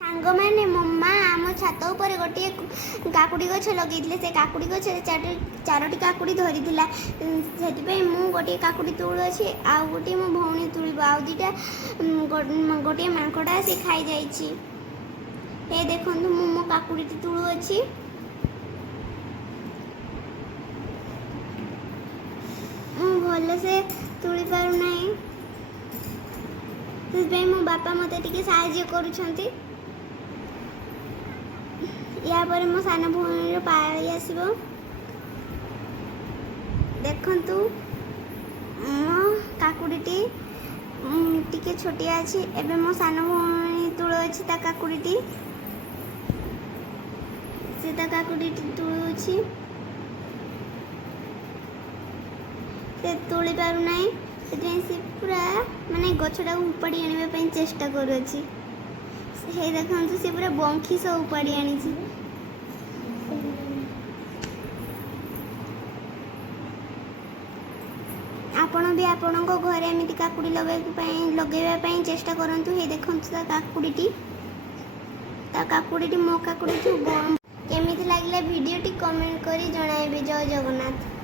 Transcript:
सांग मैंने मम्मा आम छात उपर गोटे काकुड़ी गछ लगे से काकुड़ी गछ चारोटी काकुड़ी धरी से गोटे काकुड़ी तुलु अच्छी आउ गोटे मो भौणी तुलब आउ दीटा गोटे माकड़ा से खाई जाइए। हे देखु मो काकुड़ी तुलु अच्छी भल से तुली पारना मो बापा मत टे साहाय्य करुँच या पर मो सान भौणी पाली आसब देखु मो काकुड़ीटी टिके छोटिया अच्छी एबे मो सान भौणी तुल अच्छी ता काकुड़ीटी से ता काकुड़ीटी तुलुछि से तुली पारुना से पूरा माने गछटा उपाड़ी आने चेष्टा करुच्छी। हे देखु से पूरा बंखी सब उपाड़ी आनी आपण भी आपण घरे एमती काकुड़ी लगे चेष्टा करूँ। हे देखु काकुड़ी मो काकुड़ी केमी लगे भिडियोटी कमेंट करी जणाइबे। जय जगन्नाथ।